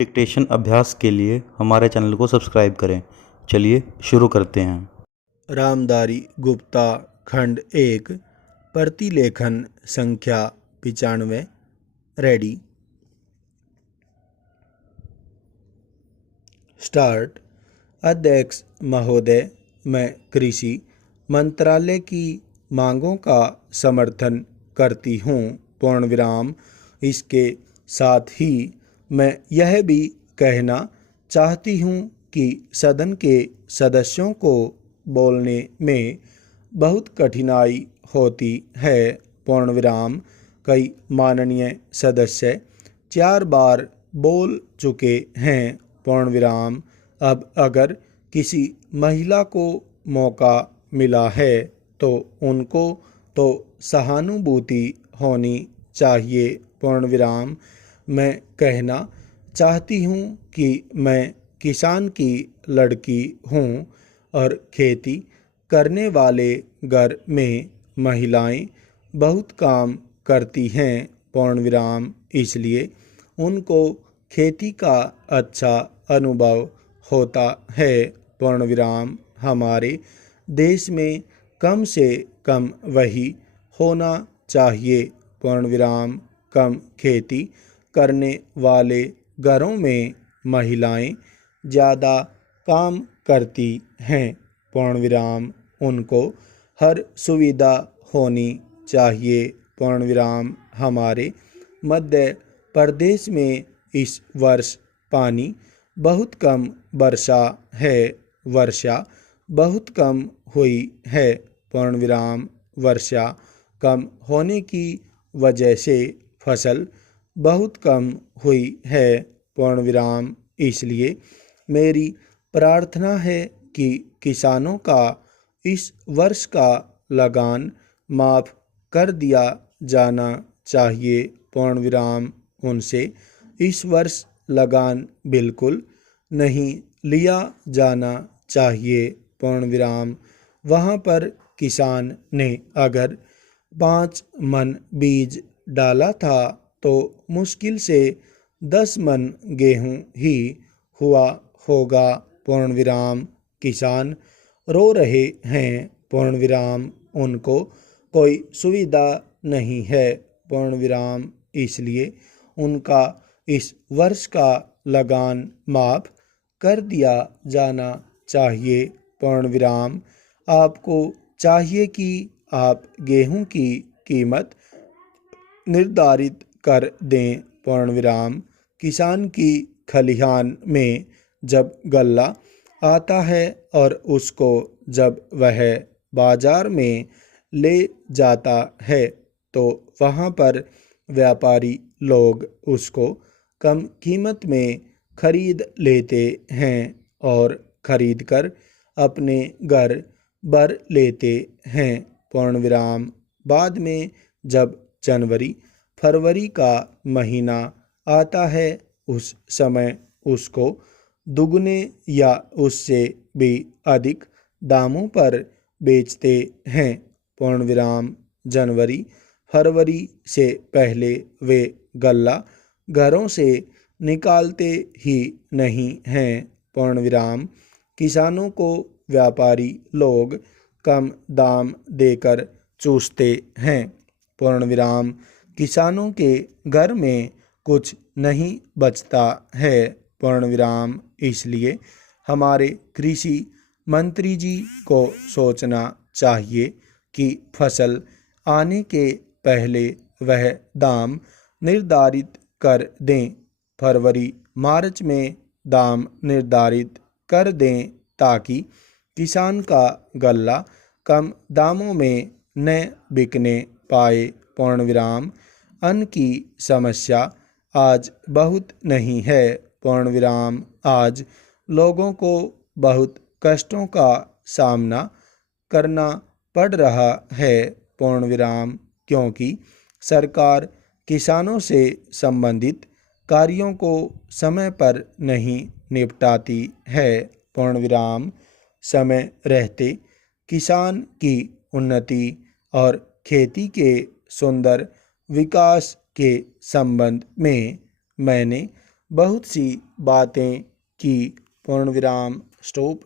Dictation अभ्यास के लिए हमारे चैनल को सब्सक्राइब करें। चलिए शुरू करते हैं। रामधारी गुप्ता खंड 1 प्रतिलेखन संख्या 95 रेडी स्टार्ट। अध्यक्ष महोदय, मैं कृषि मंत्रालय की मांगों का समर्थन करती हूँ। पूर्ण विराम। इसके साथ ही मैं यह भी कहना चाहती हूँ कि सदन के सदस्यों को बोलने में बहुत कठिनाई होती है। पूर्ण विराम। कई माननीय सदस्य 4 बार बोल चुके हैं। पूर्ण विराम। अब अगर किसी महिला को मौका मिला है तो उनको तो सहानुभूति होनी चाहिए। पूर्ण विराम। मैं कहना चाहती हूँ कि मैं किसान की लड़की हूँ और खेती करने वाले घर में महिलाएं बहुत काम करती हैं। पूर्ण विराम। इसलिए उनको खेती का अच्छा अनुभव होता है। पूर्ण विराम। हमारे देश में कम से कम वही होना चाहिए। पूर्ण विराम। कम खेती करने वाले घरों में महिलाएं ज़्यादा काम करती हैं। पूर्ण विराम। उनको हर सुविधा होनी चाहिए। पूर्ण विराम। हमारे मध्य प्रदेश में इस वर्ष पानी बहुत कम वर्षा है। वर्षा बहुत कम हुई है। पूर्ण विराम। वर्षा कम होने की वजह से फसल बहुत कम हुई है। पूर्ण विराम। इसलिए मेरी प्रार्थना है कि किसानों का इस वर्ष का लगान माफ़ कर दिया जाना चाहिए। पूर्ण विराम। उनसे इस वर्ष लगान बिल्कुल नहीं लिया जाना चाहिए। पूर्ण विराम। वहाँ पर किसान ने अगर 5 मन बीज डाला था तो मुश्किल से 10 मन गेहूँ ही हुआ होगा। पूर्ण विराम। किसान रो रहे हैं। पूर्ण विराम। उनको कोई सुविधा नहीं है। पूर्ण विराम। इसलिए उनका इस वर्ष का लगान माफ़ कर दिया जाना चाहिए। पूर्ण विराम। आपको चाहिए कि आप गेहूं की कीमत निर्धारित कर दें। पूर्ण विराम। किसान की खलिहान में जब गल्ला आता है और उसको जब वह बाजार में ले जाता है तो वहाँ पर व्यापारी लोग उसको कम कीमत में खरीद लेते हैं और खरीद कर अपने घर भर लेते हैं। पूर्ण विराम। बाद में जब जनवरी फरवरी का महीना आता है उस समय उसको दुगने या उससे भी अधिक दामों पर बेचते हैं। पूर्ण विराम। जनवरी फरवरी से पहले वे गल्ला घरों से निकालते ही नहीं हैं। पूर्ण विराम। किसानों को व्यापारी लोग कम दाम देकर चूसते हैं। पूर्ण विराम। किसानों के घर में कुछ नहीं बचता है। पूर्ण विराम। इसलिए हमारे कृषि मंत्री जी को सोचना चाहिए कि फसल आने के पहले वह दाम निर्धारित कर दें। फरवरी मार्च में दाम निर्धारित कर दें ताकि किसान का गल्ला कम दामों में न बिकने पाए। पूर्ण विराम। अन्न की समस्या आज बहुत नहीं है। पूर्ण विराम। आज लोगों को बहुत कष्टों का सामना करना पड़ रहा है। पूर्ण विराम। क्योंकि सरकार किसानों से संबंधित कार्यों को समय पर नहीं निपटाती है। पूर्ण विराम। समय रहते किसान की उन्नति और खेती के सुंदर विकास के संबंध में मैंने बहुत सी बातें की। पूर्ण विराम स्टॉप।